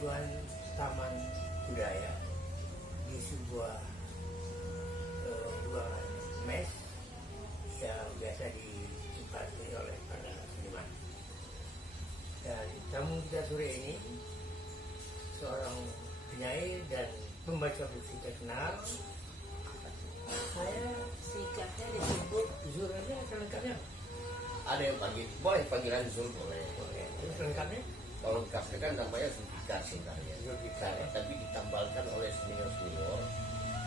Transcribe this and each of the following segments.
tujuan taman budaya di sebuah ruangan mes yang biasa ditempati oleh para seniman. Dan tamu kita sore ini seorang penyair dan pembaca puisi terkenal. Saya singkatnya disebut Zul aja, lengkapnya. Ada yang panggil, boleh panggilan Zul boleh. Terus lengkapnya? Kalau lengkapnya kan namanya Zulfikar singkatnya. Zulfikar, ya. Tapi ditambalkan oleh senior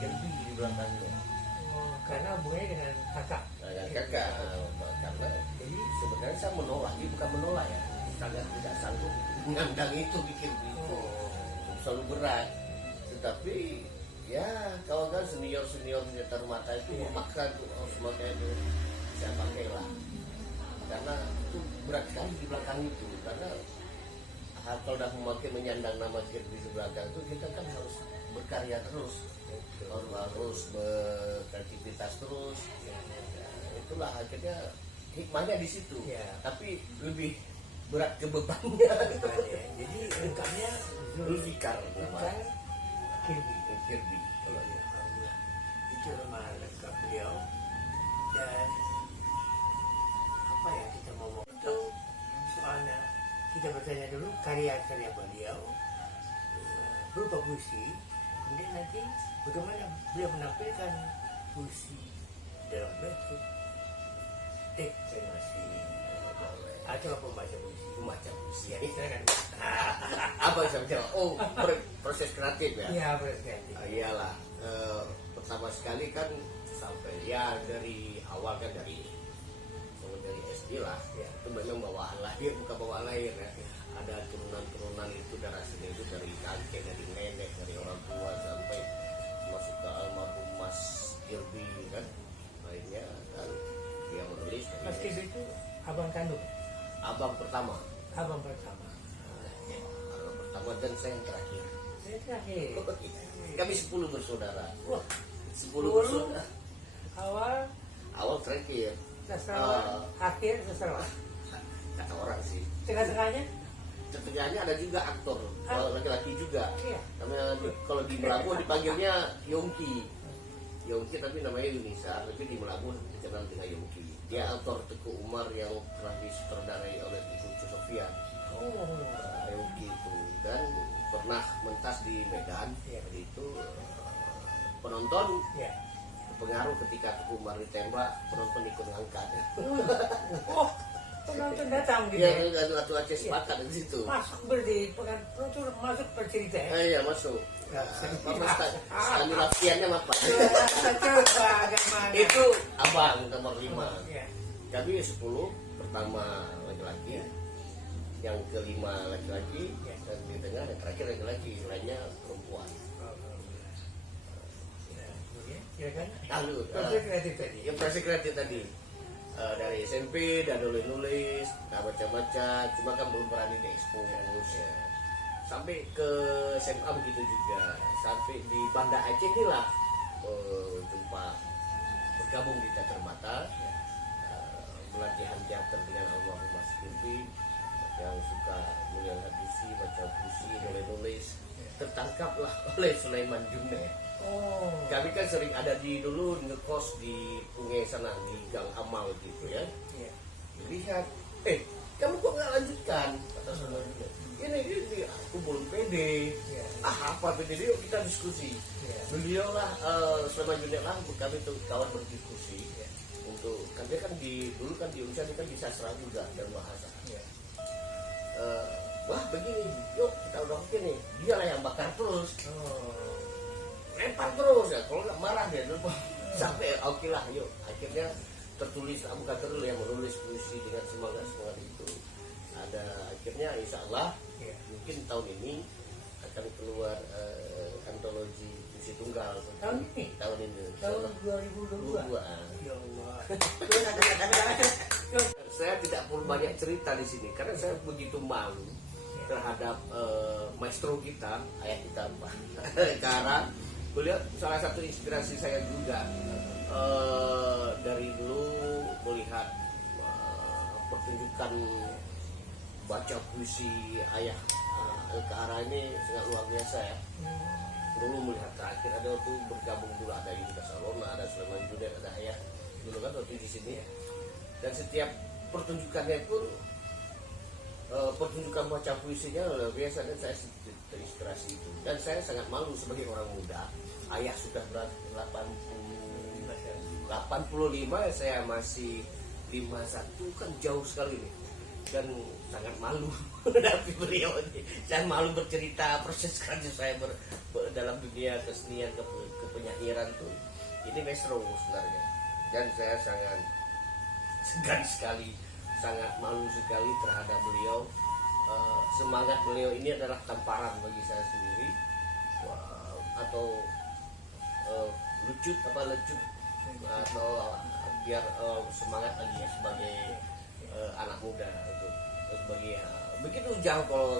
yang lebih di belakangnya. Oh, karena hubungannya dengan kakak. Nah, kakak, karena jadi sebenarnya saya menolak, ini bukan menolak ya, sangat tidak sanggup mengandang itu, bikin itu selalu berat. Tetapi ya kalau kan senior termata itu memaksa tuh harus pakai itu, saya pakailah karena itu berat sekali di belakang itu. Karena kalau udah memakai menyandang nama Kirby di belakang itu, kita kan harus berkarya terus, harus berkreativitas terus. Itulah akhirnya hikmahnya di situ. Tapi lebih berat ke bebannya. Jadi lengkapnya Zulfikar, Kirby. Itu nama lengkap beliau. Dan apa ya kita mau itu soalnya kita bertanya dulu karya-karya beliau berupa puisi, kemudian nanti bagaimana beliau menampilkan puisi dalam bentuk deklamasi atau pembaca puisi. Ya, silakan. Apa saya proses kreatif ya? Iya, proses kreatif. Iyalah, pertama sekali kan sampai ya dari awal kan dari SD lah, itu memang bawaan lahir, bukan bawaan lahir ya. Ada turunan itu darah seni itu dari kakek, dari nenek, dari orang tua sampai masuk ke almarhum Mas Kirby kan, lainnya kan dia menulis. Mas Kirby itu abang kandung? Abang pertama. Abang pertama Dan saya yang terakhir. Saya terakhir. Kami 10 bersaudara. Wah, 10 bersaudara. Awal terakhir. sastrawan, akhir sastrawan. Kata orang sih. Tengah-tengahnya? Tengahnya ada juga aktor, laki-laki juga. Iya. Namanya kalau di Melabu dipanggilnya Yongki. Yongki tapi namanya Yunisa, tapi di Melabu dikenal dengan Yongki. Dia aktor Teguh Umar yang pernah disutradarai oleh Ibu Sofia. Yongki itu, dan pernah mentas di Medan. Jadi itu penonton pengaruh ketika Teguh Umar ditembak, penonton ikut ngangkat. Penonton datang gitu. Iya, Ratu Aceh sepakat di situ. Masuk berarti penonton masuk bercerita ya. Iya, masuk. Kami latihannya apa? Itu abang nomor 5. Kami 10, pertama laki-laki, yang kelima laki-laki, dan di tengah yang terakhir laki-laki, lainnya perempuan. Ya kan? Lalu, yang proses kreatif tadi. Dari SMP dan nulis, baca-baca, cuma kan belum berani diekspos ya. Sampai ke SMA begitu juga, sampai di Banda Aceh inilah jumpa bergabung di Teater Mata, pelatihan teater dengan almarhum Mas Kirby yang suka melihat puisi, baca puisi, nulis, tertangkaplah oleh Sulaiman Junaid. Kami kan sering ada dulu ngekos di Punge sana di Gang Amal gitu ya. Lihat, kamu kok nggak lanjutkan? Kata Sulaiman Junaid. Ini aku belum pede. Apa pede? Yuk kita diskusi. Beliau lah Sulaiman Junaid lah kami tuh kawan berdiskusi. Untuk kan dia kan dulu kan di Indonesia dia kan di sastra juga dan bahasa. Wah begini, yuk kita udah oke nih. Dia lah yang bakar terus. Lempar terus ya, kalau nggak marah dia dulu sampai oke lah, yuk akhirnya tertulis, bukan tertulis yang menulis puisi dengan semangat itu. Ada akhirnya insya Allah mungkin tahun ini akan keluar antologi puisi tunggal tahun ini tahun 2022. Ya Allah. Saya tidak perlu banyak cerita di sini karena saya begitu malu terhadap maestro kita, ayah kita Pak Kara. Beliau salah satu inspirasi saya juga dari dulu melihat pertunjukan baca puisi ayah ke arah ini sangat luar biasa ya. Dulu melihat terakhir ada waktu bergabung dulu, ada Yudi Salona, ada Sulaiman Judet, ada Ayah dulu kan waktu di sini. Dan setiap pertunjukannya pun pertunjukan baca puisinya luar biasa, dan saya terinspirasi itu. Dan saya sangat malu sebagai orang muda. Ayah sudah 85, saya masih 51, kan jauh sekali nih. Dan sangat malu menghadapi beliau ini. Saya malu bercerita proses kerja saya dalam dunia kesenian ke penyahiran tuh. Ini mesro sebenarnya. Dan saya sangat segan sekali, sangat malu sekali terhadap beliau. Semangat beliau ini adalah tamparan bagi saya sendiri. Atau lecut atau biar semangat lagi ya sebagai anak muda itu. Sebagai begitu jauh kalau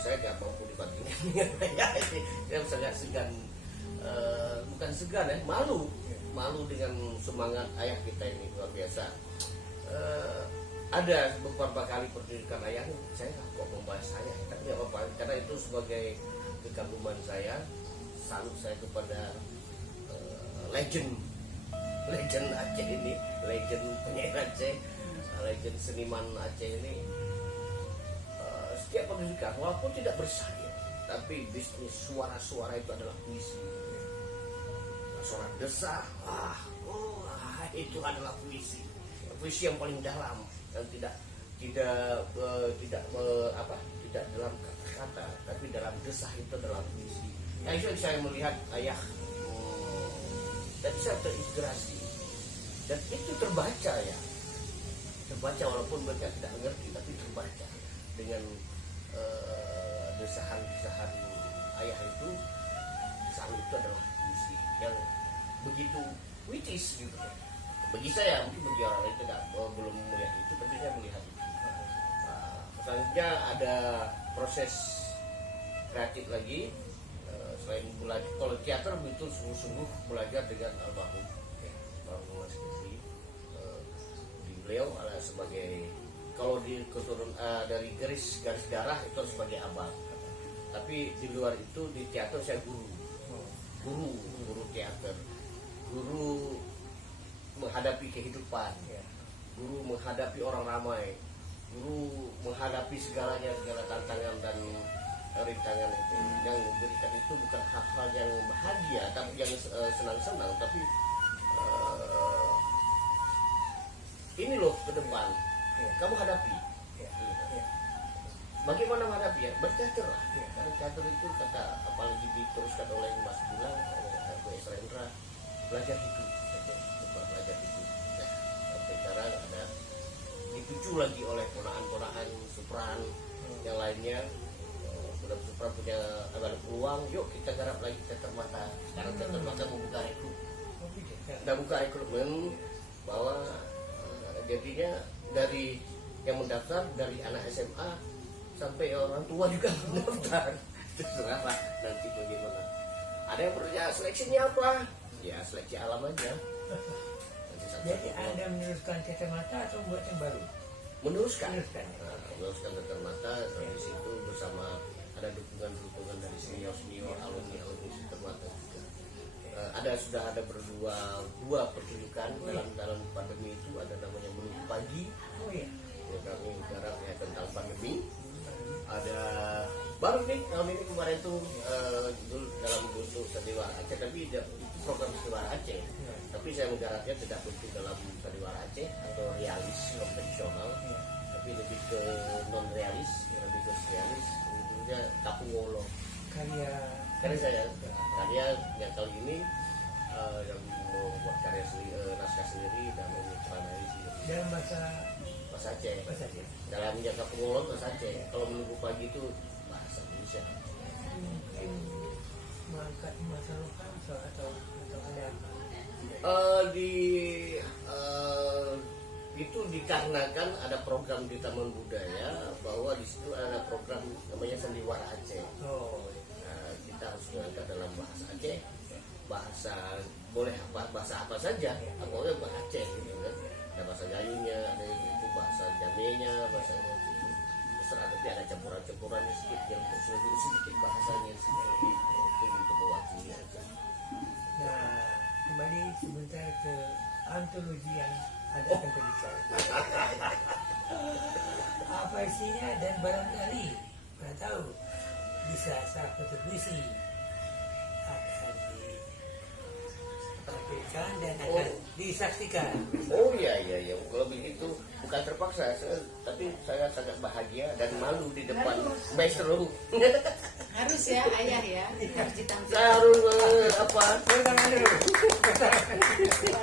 saya nggak mampu dibandingkan dengan ayah ini. Saya sangat segan, bukan segan ya, malu dengan semangat ayah kita ini luar biasa. Ada beberapa kali pertunjukan ayah, saya kok membahas ayah, tapi nggak apa-apa karena itu sebagai kekaguman saya. Salut saya kepada legend Aceh ini, legend penyair Aceh, legend seniman Aceh ini. Setiap pertunjukan walaupun tidak bersaya, tapi bisnis suara-suara itu adalah puisi. Suara desah, itu adalah puisi yang paling dalam dan tidak dalam kata-kata, tapi dalam desah itu adalah puisi. Nah, itu saya melihat ayah dan saya terinspirasi, dan itu terbaca walaupun mereka tidak mengerti, tapi terbaca dengan desahan ayah itu. Desahan itu adalah puisi yang begitu which gitu. Bagi saya, mungkin bagi orang lain belum melihat itu, tapi saya melihat itu. Selanjutnya ada proses kreatif lagi. Selain belajar, kalau teater betul sungguh-sungguh belajar dengan almarhum Mas Kisi. Beliau sebagai, kalau di keturun dari garis darah itu sebagai abang. Tapi di luar itu di teater saya guru teater, guru menghadapi kehidupan, guru menghadapi orang ramai, guru menghadapi segala tantangan dan rintangan itu. Yang diberikan itu bukan hal-hal yang bahagia, tapi yang senang-senang, tapi ini loh ke depan kamu hadapi. Bagaimana menghadapi ya? Berteater lah. Karena teater itu kata, apalagi diteruskan oleh Mas Gilang, oleh Esrendra, belajar hidup. Sampai sekarang ada dipicu lagi oleh ponaan Supran yang lainnya. Mudah Supran punya ada peluang, yuk kita garap lagi teater mata. Sekarang teater mata membuka rekrutmen bahwa jadinya dari yang mendaftar dari anak SMA sampai orang tua juga mendaftar. Terserah nanti bagaimana. Ada yang bertanya seleksinya apa? Ya seleksi alam aja. Jadi Anda meneruskan teater mata atau buat yang baru? Meneruskan teater mata dari situ bersama ada dukungan dari senior alumni teater mata juga. Sudah ada dua pertunjukan dalam pandemi itu, ada namanya Menunggu Pagi. Oh iya. Ya, kami garap ya tentang pandemi. Ada baru nih tahun ini kemarin tuh judul dalam bentuk Sandiwara Aceh, tapi itu program Sandiwara Aceh. Tapi saya menggarapnya tidak bentuk dalam Sandiwara Aceh atau realis konvensional, tapi lebih ke non realis, lebih ke realis. Judulnya Kapung Wolo. Karya Saya yang kali ini yang membuat karya naskah sendiri dan menyutradari sendiri. dalam bahasa Aceh. Dalam yang Kapung Wolo bahasa Aceh. Kalau Menunggu Pagi itu bahasa Indonesia. mengangkat masalah lokal atau ada itu dikarenakan ada program di Taman Budaya, bahwa di situ ada program namanya Sandiwara Aceh. Kita harus mengangkat dalam bahasa Aceh, bahasa apa saja, pokoknya bahasa Aceh gitu kan. Ada bahasa Gayunya, ada itu bahasa Jamenya, bahasa itu mesra, tapi ada campuran-campurannya sedikit yang sedikit bahasanya sedikit itu untuk mewakili aja. Nah, kembali sebentar ke antologi yang ada akan terbicara. Apa isinya dan barangkali nggak tahu bisa salah satu puisi akan ditampilkan dan akan disaksikan. Oh iya, kalau begitu bukan terpaksa, tapi saya sangat bahagia dan malu di depan maestro. Harus ya ayah ya, harus ditampilkan. Saya harus apa? Luar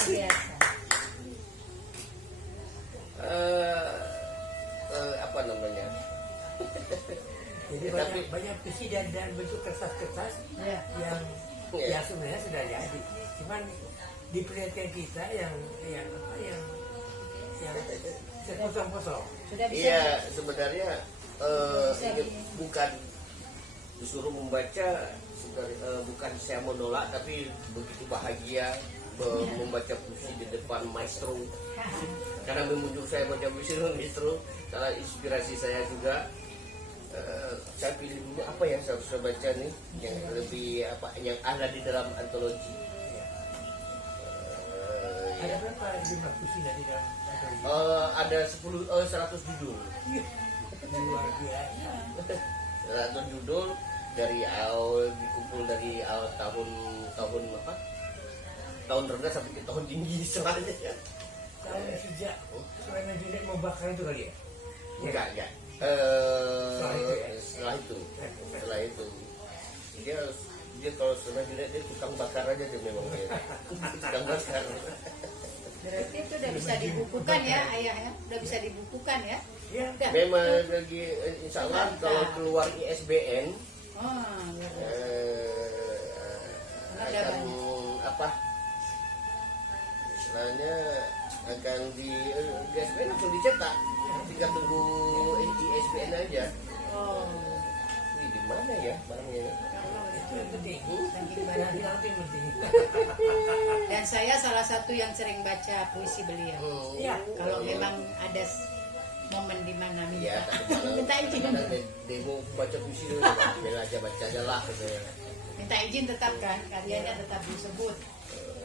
biasa. Apa namanya? Jadi Tapi- banyak puisi dan bentuk kertas-kertas Ya. yang Ya. ya sebenarnya sudah jadi. Cuman di perhatian kita yang kosong-kosong. Sudah bisa. Iya, sebenarnya ini bukan disuruh membaca, bukan saya menolak, tapi begitu bahagia membaca puisi di depan maestro. Karena menunjuk saya baca puisi dengan maestro, salah inspirasi saya juga. Saya pilih dulu apa yang saya harus baca nih, yang lebih yang ada di dalam antologi. Ada berapa jumlah puisi dari dalam antologi? Ada 100 judul. Luar biasa. 100 judul dari awal dikumpul dari awal tahun apa? Tahun rendah sampai ke tahun tinggi selanjutnya. Tahun sejak Sulaiman Junaid membakar itu kali ya? Enggak. Setelah itu dia kalau sudah dilihat dia tukang bakar aja dia memang dia. Tukang bakar. Berarti itu udah bisa dibukukan ya ayah ya, udah bisa dibukukan ya. Iya. Udah. Memang lagi insya Allah kalau keluar ISBN Oh, luar biasa. akan apa? Istilahnya akan di ISBN langsung dicetak. Tinggal tunggu ISBN aja. Oh, Ini di mana ya barangnya? Itu yang penting. saking Yang banyak. bilang itu yang penting. Dan saya salah satu yang sering baca puisi beliau. Iya. Kalau memang ada momen di mana Ya, minta izin, demo baca puisi dulu, aja baca aja lah katanya. minta izin tetap kan, karyanya tetap disebut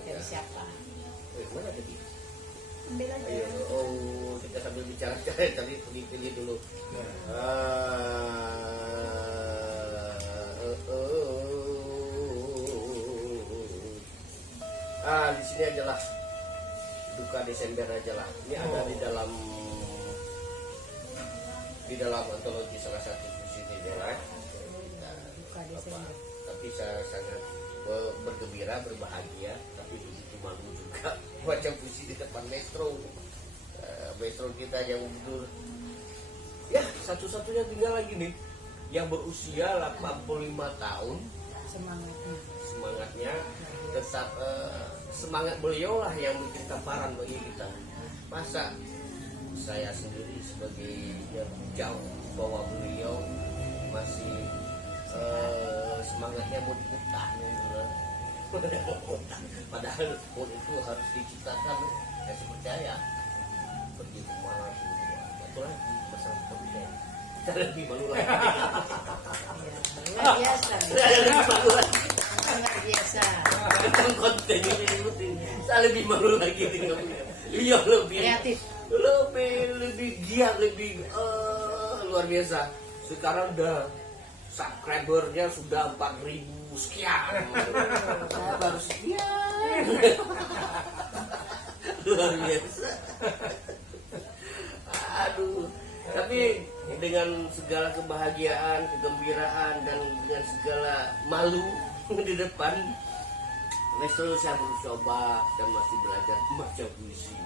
dari siapa. Mana tadi? Ambil aja. Ayo, kita sambil bicara tadi pilih dulu. Di sini aja lah. Duka Desember aja lah. Ini ada di dalam antologi salah satu puisi ini ya. Duka Desember. Tapi saya sangat bergembira, berbahagia, tapi begitu malu juga baca puisi di depan maestro. Maestro kita yang betul ya satu-satunya tinggal lagi nih yang berusia 85 tahun. Semangatnya tetap semangat beliau lah yang bikin tamparan bagi kita. Masa saya sendiri sebagai yang jauh bahwa beliau masih semangatnya mau diputah gitu. Padahal pun itu harus diciptakan. Saya percaya begitu malah itu lagi masalah kepercayaan. Kita lebih malu lagi. Luar biasa. Saya lebih malu lagi. Luar biasa. Tentang konten ini diikutin. Saya lebih malu lagi dengan beliau lebih Kreatif. lebih giat, lebih luar biasa. Sekarang udah subscribernya sudah 4.000 sekian. Saya baru sekian. Luar biasa. Aduh, tapi dengan segala kebahagiaan, kegembiraan dan dengan segala malu di depan, besok saya mencoba dan masih belajar membaca puisi.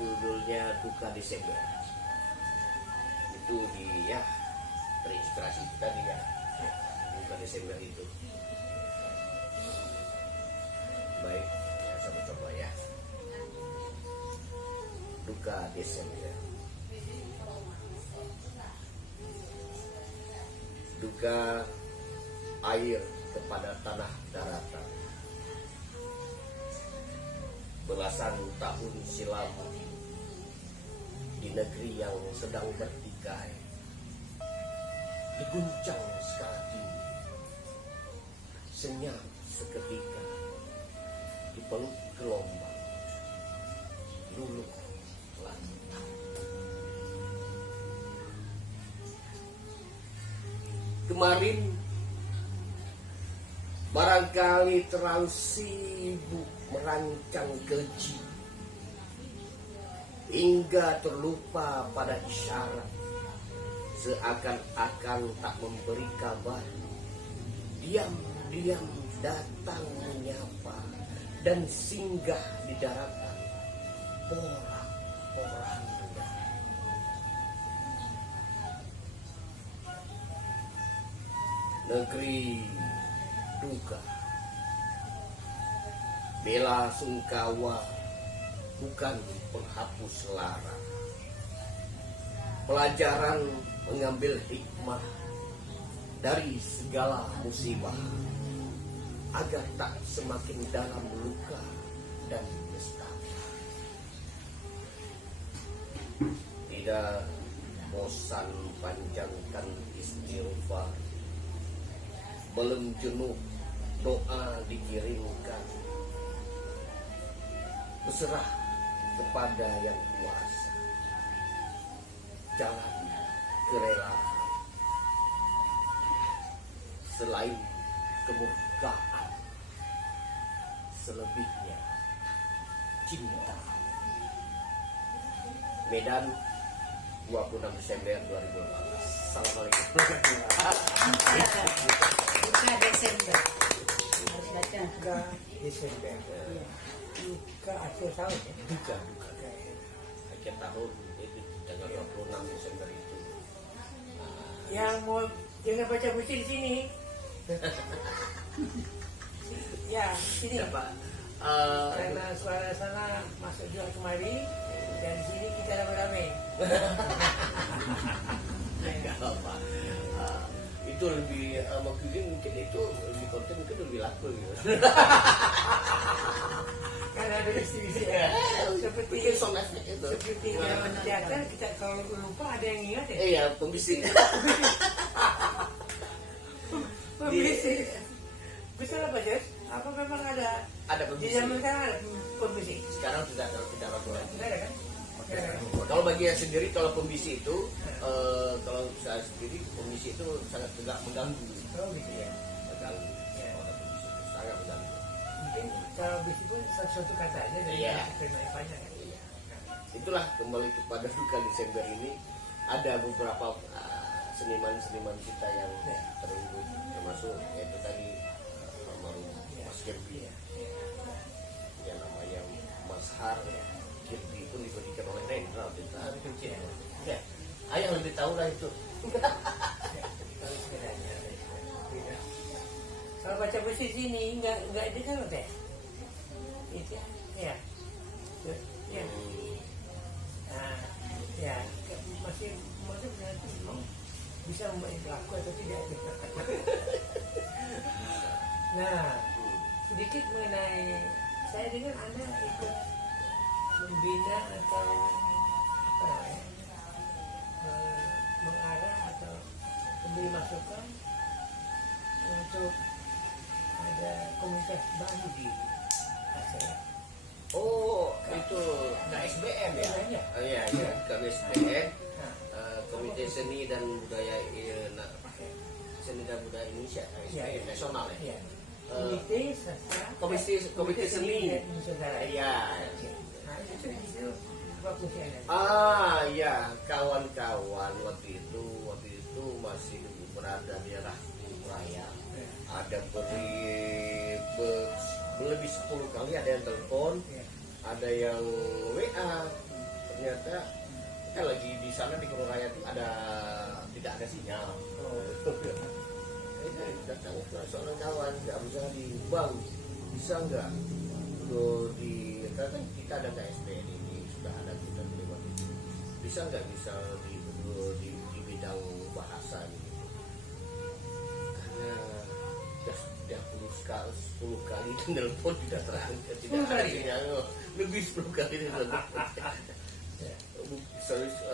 Judulnya Duka Desember. Itu terinspirasi tadi ya, Duka Desember itu. Baik, saya mencoba ya. Duka Desember. Duka air kepada tanah daratan. Belasan tahun silam di negeri yang sedang bertikai, diguncang skala tinggi, senyap seketika, dipeluk gelombang, luluh lantang. Kemarin barangkali terlalu sibuk merancang keji, hingga terlupa pada isyarat, seakan-akan tak memberi kabar. Diam-diam datang menyapa dan singgah di daratan porak-poranda. Negeri duka, bela sungkawa bukan penghapus lara. Pelajaran mengambil hikmah dari segala musibah, agar tak semakin dalam luka dan nestapa. Tidak bosan panjangkan istighfar, belum jenuh doa dikirimkan, berserah kepada yang kuasa, jalan kerelaan. Selain kemurkaan, selebihnya cinta. Medan, 26 Desember 2018. Assalamualaikum. Buka Desember. Harus baca. Buka Desember. Buka akhir tahun ya. Duka. Akhir tahun itu tanggal 26 Desember itu. Yang mau jangan baca puisi di sini. Ya, sini. Siapa? Karena suara sana masuk juga kemari, dan di sini kita rame-rame. Enggak apa. Itu lebih mungkin itu lebih konten, mungkin lebih laku gitu. Karena ada visi-visi ya. Bikin sound effect itu. Seperti dalam teater, kita kalau lupa ada yang ingat ya. Iya, pembisik. Pembisik. Betul apa Jas? Apa memang ada? Ada Di pembisik. zaman sekarang ada pembisik. Sekarang tidak laku lagi. Tidak ada kan? Kalau bagi saya sendiri, kalau pembisik itu, kalau saya sendiri, pembisik itu sangat tegak mengganggu. Oh gitu ya. Mengganggu. Ya. Orang pembisik itu sangat mengganggu. Mungkin kalau bisik pun satu kata aja dari Iya. terima yang banyak kan. Iya. Itulah kembali kepada duka Desember ini. Ada beberapa seniman-seniman kita yang Ya. terenggut, termasuk yaitu tadi almarhum Ya. Mas Kirby, Iya. yang namanya Mas Har. Kirby pun diberikan oleh Rendra waktu itu. Hari kecil. Ya. Ayah lebih tahu lah itu. Ya, kalau sebenarnya beda. Kalau baca puisi di sini nggak ada kan teh? Itu ya. Ya. Nah, ya masih berarti bisa membantu aku atau tidak? Nah, sedikit mengenai saya dengar Anda ikut membina atau apa namanya, mengarah atau memberi masukan untuk ada komunitas baru di Aceh. Oh, itu KSBN ya? Iya. Iya, iya, KSBN, Nah, Komite Seni dan Budaya Seni dan Budaya Indonesia, Iya, KSBN iya. nasional ya. iya. Komite sastra, Komite Seni. dan Nusantara. Iya. Nah, itu di situ fokusnya ada. Ya, kawan-kawan waktu itu masih berada di Rahim Raya. Ada lebih 10 kali ada yang telepon, Ya. ada yang WA. Ternyata kan lagi di sana di Gunung Raya itu tidak ada sinyal. Datang seorang kawan, nggak bisa di bank, bisa nggak? Kan kita ada KSBN ini, sudah ada kita terima. Bisa nggak di bidang bahasa gitu? Karena sudah 10 kali telepon tidak terangkat, tidak ada sinyal. Lebih 10 kali telepon.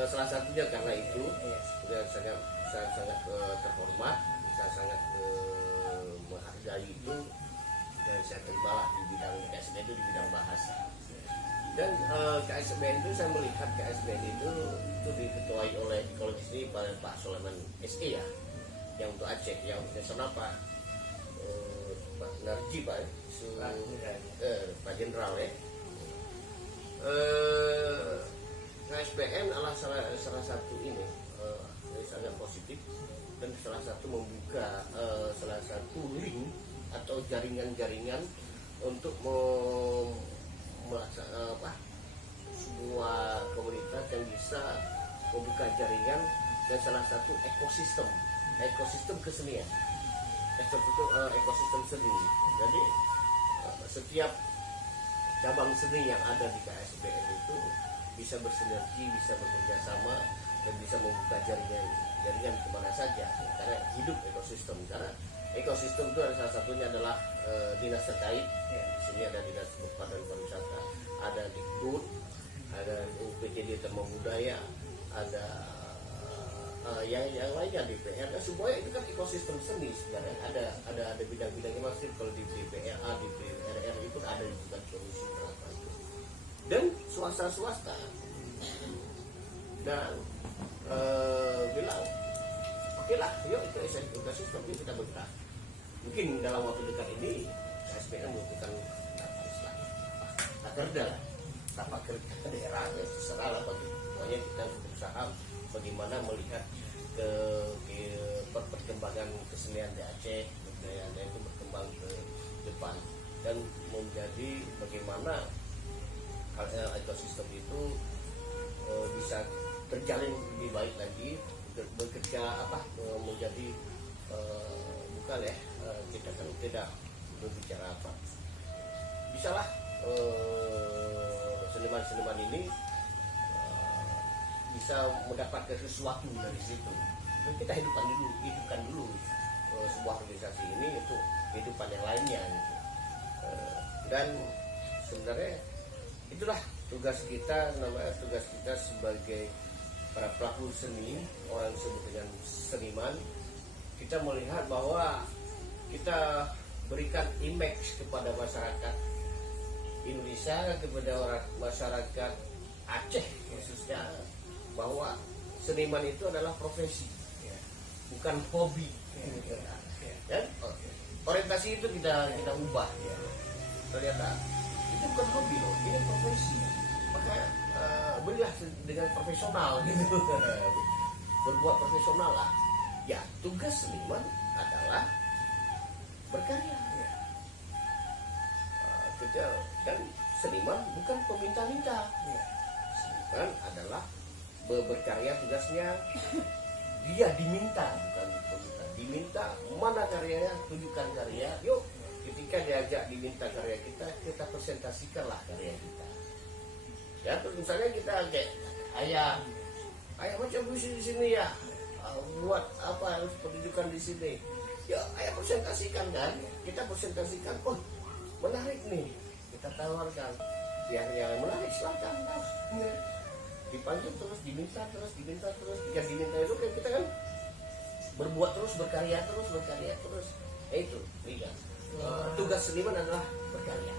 salah satunya karena itu Iya. dia sangat terhormat, saya sangat menghargai itu, dan saya terimalah di bidang KSBN itu di bidang bahasa. Dan KSBN itu saya melihat KSBN itu diketuai oleh kalau di sini Pak Soleman SE ya, yang untuk Aceh, yang untuk nasional Pak Narji Pak Pak Jenderal ya. KSBN adalah salah satu ini sangat positif, dan salah satu membuka salah satu link atau jaringan-jaringan untuk sebuah komunitas yang bisa membuka jaringan dan salah satu ekosistem kesenian, ekosistem seni. Jadi setiap cabang seni yang ada di KSBN itu bisa bersinergi, bisa bekerja sama, dan bisa membuka jaringan kemana saja, karena hidup ekosistem. Karena ekosistem itu salah satunya adalah dinas terkait. Di sini ada dinas dan pariwisata, ada Dikbud, ada UPTD Terma Budaya, ada yang lainnya DPR. Dan semuanya itu kan ekosistem seni sebenarnya. Ada bidang-bidangnya masih. Kalau di DPRA, di DPR itu ada juga komisi berapa itu. Dan swasta dan bilang oke lah, yuk itu ekosistem ini kita bergerak. Mungkin dalam waktu dekat ini KSBN membutuhkan tapak kerja daerah, ya terserah lah bagi semuanya. Kita berusaha bagaimana melihat ke perkembangan kesenian di Aceh, budayanya itu berkembang ke depan, dan menjadi bagaimana ekosistem itu bisa terjalin lebih baik lagi, bekerja menjadi bukan ya, kita kan tidak berbicara apa, bisalah seniman-seniman ini bisa mendapatkan sesuatu dari situ. Dan kita hidupkan dulu sebuah organisasi ini untuk kehidupan yang lainnya gitu. Dan sebenarnya itulah tugas kita sebagai para pelaku seni, orang disebut dengan seniman. Kita melihat bahwa kita berikan image kepada masyarakat Indonesia, kepada orang masyarakat Aceh khususnya, bahwa seniman itu adalah profesi, bukan hobi. Dan orientasi itu kita ubah. Ternyata itu bukan hobi loh, ini profesi. Maka berilah dengan profesional gitu. Berbuat profesional lah. Ya, tugas seniman adalah berkarya. Dan seniman bukan peminta-minta. Seniman adalah berkarya, tugasnya dia diminta, bukan peminta. Diminta mana karyanya, tunjukkan karya. Yuk, ketika diajak diminta karya kita presentasikanlah karya kita. Ya, terus misalnya kita kayak ayah macam puisi di sini ya, buat apa, harus penunjukan di sini. Ya, ayah presentasikan kan, kita presentasikan, oh menarik nih, kita tawarkan. Yang menarik silakan, dipanggil terus, diminta terus. Jika diminta itu kan kita kan berbuat terus, berkarya terus. Itu, lihat. Tugas seniman adalah berkarya.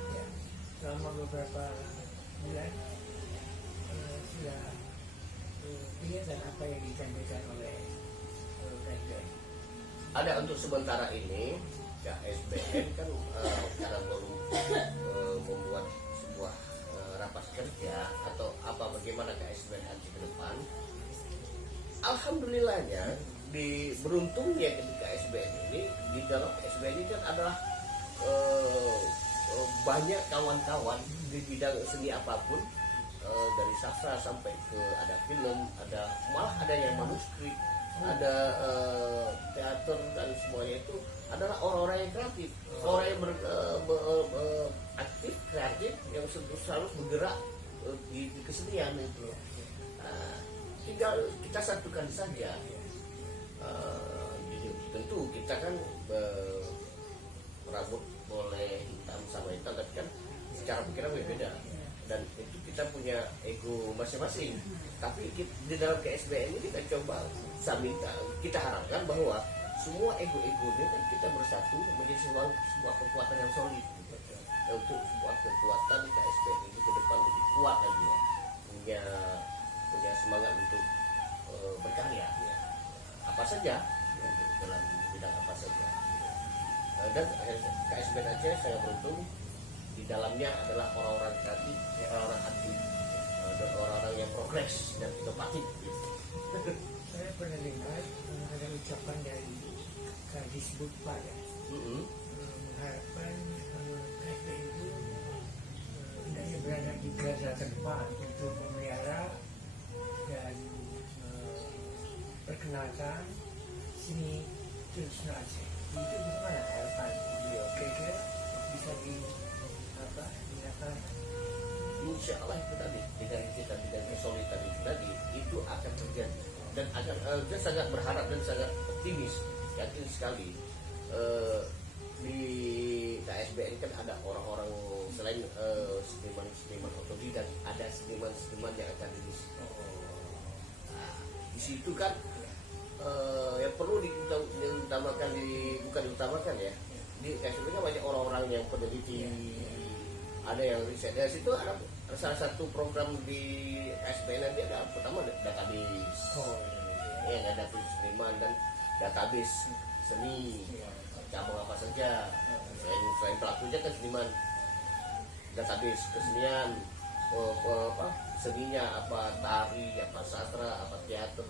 Selama beberapa bulan sudah kelihatan apa yang disampaikan oleh KSBN. Ada untuk sementara ini KSBN kan sekarang baru membuat sebuah rapat kerja atau bagaimana KSBN Aceh ke depan. Alhamdulillahnya beruntungnya ketika KSBN ini, di dalam KSBN ini kan adalah banyak kawan-kawan di bidang seni apapun, dari sastra sampai ke ada film, malah ada yang manuskrip, ada teater, dan semuanya itu adalah orang-orang yang kreatif, orang yang aktif, kreatif, yang selalu bergerak di kesenian itu. Tinggal kita satukan saja. Tentu kita kan rambut boleh hitam sama hitam, tapi kan secara pikiran berbeda, dan itu kita punya ego masing-masing. Tapi di dalam KSBN ini kita coba kita harapkan bahwa semua ego-ego ini kan kita bersatu menjadi sebuah kekuatan yang solid. Untuk sebuah kekuatan KSBN itu ke depan lebih kuat lagi ya. Punya semangat untuk berkarya apa saja dalam bidang apa saja. Dan KSBN Aceh saya beruntung di dalamnya adalah orang-orang kreatif, orang-orang aktif, dan orang-orang yang progres dan inovatif gitu. Saya pernah dengar ada ucapan dari Kadisbud Pak ya, mengharapkan KSBN itu hendaknya berada di garda terdepan untuk memelihara dan perkenalkan seni tradisional Aceh. Itu bagaimana harapan beliau? Kira-kira bisa dilakukan? Insya Allah itu tadi dengan kita dengan kesulitan itu tadi itu akan terjadi dan saya sangat berharap dan sangat optimis, yakin sekali di KSBN kan ada orang-orang selain seniman otodidak, ada seniman yang akademis. Di situ kan yang perlu diutamakan bukan diutamakan ya, di KSBN kan banyak orang-orang yang peneliti, ada yang riset. Dari situ ada salah satu program di KSBN nanti ada pertama database, yang ada seniman dan database seni cabang apa saja, selain pelakunya kan seniman, database kesenian, seninya apa, tari, apa sastra, apa teater,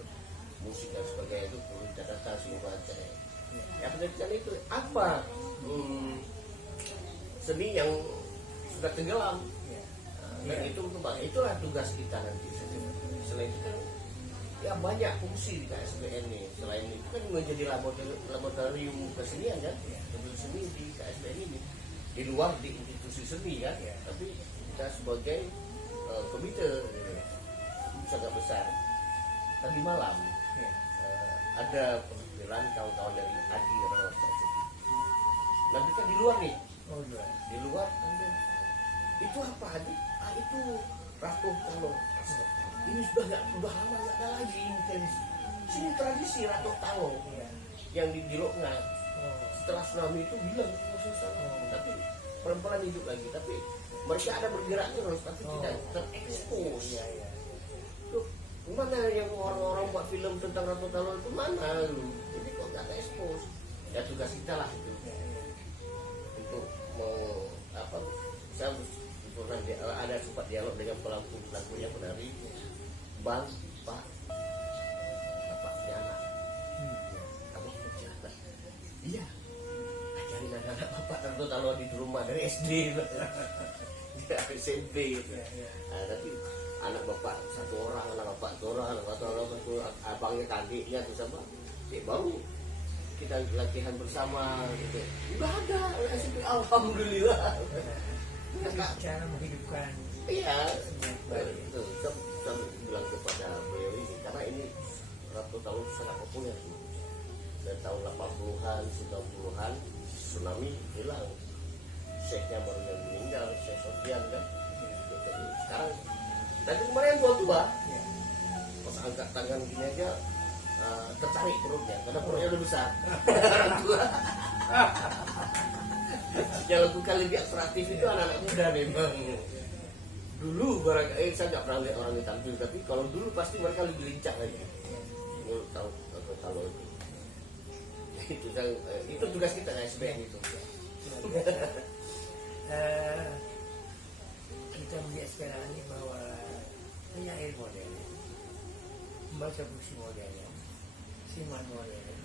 musik dan sebagainya, itu perlu didata semua aja. Yang penelitian itu apa seni yang sudah tenggelam, dan itulah tugas kita nanti. Selain itu kan ya banyak fungsi di KSBN nih. Selain itu kan menjadi laboratorium kesenian kan, untuk seni di KSBN ini di luar di institusi seni kan, tapi kita sebagai komite sangat besar. Tadi malam ada perwakilan kawan-kawan dari Adi Rawat City. Nanti kan di luar nih, di luar itu apa Adi? Itu Ratu Talo. Ini sudah lama nggak ada lagi ini tradisi. Sini tradisi Ratu Talo yang di Lokna. Setelah tsunami itu bilang susah, tapi pelan-pelan hidup lagi. Tapi mereka ada bergerak terus, tapi tidak terekspos. Loh, mana yang orang-orang buat film tentang Ratu Talo itu mana lu? Jadi kok nggak terekspos? Ya tugas kita lah itu untuk mau apa? Saya ada sempat dialog dengan pelakunya penari, Bang, Pak, bapaknya anak, abang punya anak, iya, ajarin anak-anak bapak tentu kalau di rumah dari SD, dari SMP, tapi anak bapak satu orang, anak bapak satu abangnya adiknya itu sama, baru kita latihan bersama, gitu. Udah ada, alhamdulillah. Cara menghidupkan. Iya, itu saya bilang kepada beliau ini karena ini Ratu Talo sangat populer tuh. Dan tahun 80-an, 90-an tsunami hilang. Syekhnya baru yang meninggal, Syekh Sofian kan. Sekarang tadi kemarin tua-tua, pas angkat tangan gini aja tertarik perutnya, karena perutnya udah besar. Yang lakukan lebih atraktif itu anak-anak muda memang. Dulu saya nggak pernah lihat orang yang tampil, tapi kalau dulu pasti mereka lebih lincah lagi. Tahu kalau itu tugas kita KSBN itu. Kita melihat sekarang ini bahwa penyair modern, membaca puisi modern, seniman modern,